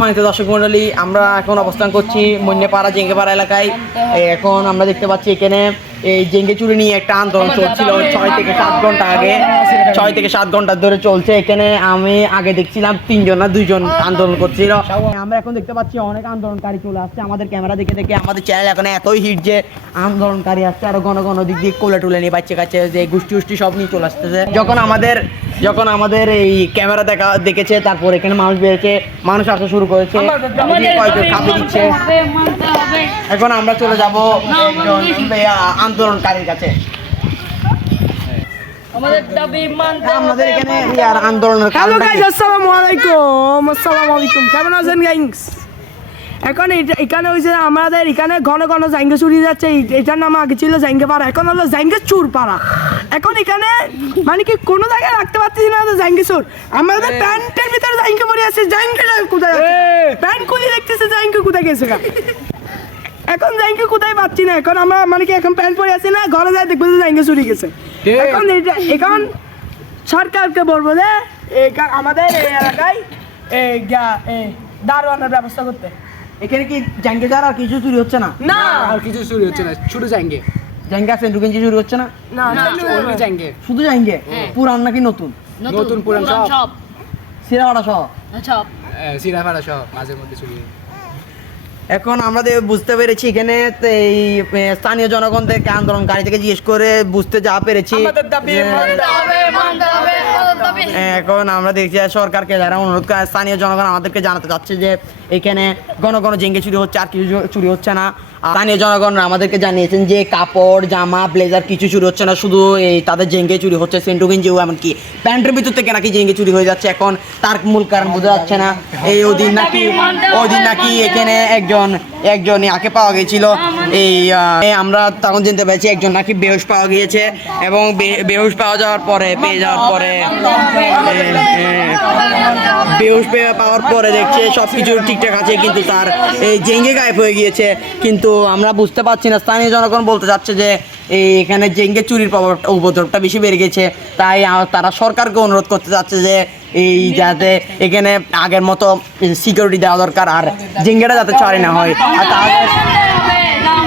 দর্শক মন্ডলী, আমরা এখন অবস্থান করছি মন্যপাড়া জেঙ্গেপাড়া এলাকায়। এখন আমরা দেখতে পাচ্ছি এখানে এই জেঙ্গে চুরি নিয়ে একটা আন্দোলন চলছিল 6 থেকে 7 ঘন্টা আগে। 6 থেকে 7 ঘন্টা ধরে চলছে। এখানে আমি আগে দেখছিলাম 3 জন না 2 জন আন্দোলন করছিল। আমরা এখন দেখতে পাচ্ছি অনেক আন্দোলনকারী চলে আসছে। আমাদের ক্যামেরা দেখে দেখে আমাদের চ্যানেল এখন এতই হিট যে আন্দোলনকারী আসছে আরো ঘন ঘন দিক দিয়ে কোলে টুলে নিয়ে বাচ্চা কাছে যে গোষ্ঠী সব নিয়ে চলে আসতেছে। যখন আমাদের এই ক্যামেরা দেখেছে, তারপর এখানে মানুষ বেড়েছে, মানুষ আসা শুরু করেছে, খাপে দিচ্ছে। এখন আমরা চলে যাব আন্দোলনকারীর কাছে। আমাদের এখানে আন্দোলনের আসসালামু আলাইকুম, কেমন আছেন গাইস? এখন এখানে হয়েছে আমাদের এখানে ঘন ঘন জাইঙ্গে চুরি যাচ্ছে। এটার নাম আগে ছিল জাইঙ্গে পাড়া, এখন হলো জাইঙ্গে চুর পাড়া। এখন এখানে মানে কি কোনো জায়গায় রাখতে পারতেছি না জাইঙ্গে চোর। আমাদের প্যান্টের ভিতরে জাইঙ্গে পরে আছে, জাইঙ্গেটা কোথায় আছে? প্যান্ট খুলে দেখতেছে জাইঙ্গে কোথায় গেছে। এখন জাইঙ্গে কোথায় পাচ্ছি না। এখন আমরা মানে কি এখন প্যান্ট পরে আছি না, ঘরে যায় দেখবো জাইঙ্গে চুরি গেছে। এখন সরকারকে বলবো যে আমাদের এই এলাকায় দারোয়ানের ব্যবস্থা করতে। এখানে কি জাঙ্গে ছাড়া আর কিছু চুরি হচ্ছে না? না, আর কিছু চুরি হচ্ছে না, শুধু জাঙ্গে। জাঙ্গে আছে, গেঞ্জি চুরি হচ্ছে না? না, জাঙ্গে শুধু জাঙ্গে। পুরান নাকি নতুন? নতুন পুরান সব, সিরাপাড়া সহ সিরাপাড়া সব মাঝে মধ্যে চুরি। এখন আমরা বুঝতে পেরেছি এখানে এই স্থানীয় জনগণ থেকে আন্দোলনকারী থেকে জিজ্ঞেস করে বুঝতে যা পেরেছি। এখন আমরা দেখছি সরকারকে যারা অনুরোধ করে, স্থানীয় জনগণ আমাদেরকে জানাতে চাচ্ছে যে এখানে ঘন ঘন জেঙ্গে চুরি হচ্ছে, আর কিছু চুরি হচ্ছে না। স্থানীয় জনগণ আমাদেরকে জানিয়েছেন যে কাপড়, জামা, ব্লেজার কিছু চুরি হচ্ছে না, শুধু এই তাদের জেঙ্গে চুরি হচ্ছে। সেন্টু গেঞ্জিও এমনকি প্যান্টের ভিতর থেকে নাকি জেঙ্গে চুরি হয়ে যাচ্ছে। এখন তার মূল কারণ বোঝা যাচ্ছে না। ওই দিন নাকি এখানে একজন আগে পাওয়া গিয়েছিল। আমরা তখন জানতে পেরেছি একজন নাকি বেহুশ পাওয়া গিয়েছে, এবং বেহুশ পাওয়া যাওয়ার পরে পাওয়ার পরে দেখছে সবকিছু ঠিকঠাক আছে, কিন্তু তার এই জেঙ্গে গায়েব হয়ে গিয়েছে। কিন্তু আমরা বুঝতে পারছি না, স্থানীয় জনগণ বলতে চাচ্ছে যে এখানে জেঙ্গে চুরির উপদ্রবটা বেশি বেড়ে গেছে। তাই তারা সরকারকে অনুরোধ করতে চাচ্ছে যে এই যাতে এখানে আগের মতো সিকিউরিটি দেওয়া দরকার, আর জেঙ্গেটা যাতে চুরি না হয়। আর তাদের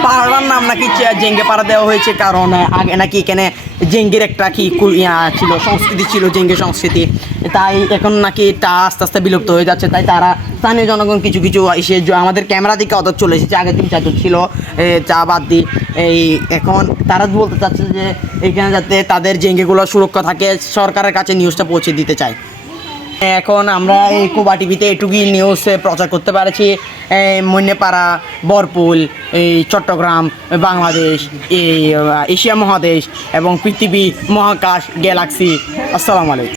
পাড়ার নাম নাকি জেঙ্গে পাড়া দেওয়া হয়েছে, কারণ আগে নাকি এখানে জেঙ্গের একটা কি ছিল, সংস্কৃতি ছিল, জেঙ্গে সংস্কৃতি। তাই এখন নাকি তা আস্তে আস্তে বিলুপ্ত হয়ে যাচ্ছে। তাই তারা স্থানীয় জনগণ কিছু এসে আমাদের ক্যামেরা দিকে অত চলে এসেছে, আগে 3-4 ছিল চা বাদ দিই। এখন তারা বলতে চাচ্ছে যে এখানে যাতে তাদের জেঙ্গেগুলো সুরক্ষা থাকে, সরকারের কাছে নিউজটা পৌঁছে দিতে চায়। এখন আমরা এই কুবা টিভিতে এটুকুই নিউজ প্রচার করতে পারছি। মন্যপাড়া, বরপুল, এই চট্টগ্রাম, বাংলাদেশ, এই এশিয়া মহাদেশ এবং পৃথিবী, মহাকাশ, গ্যালাক্সি। আসসালামু আলাইকুম।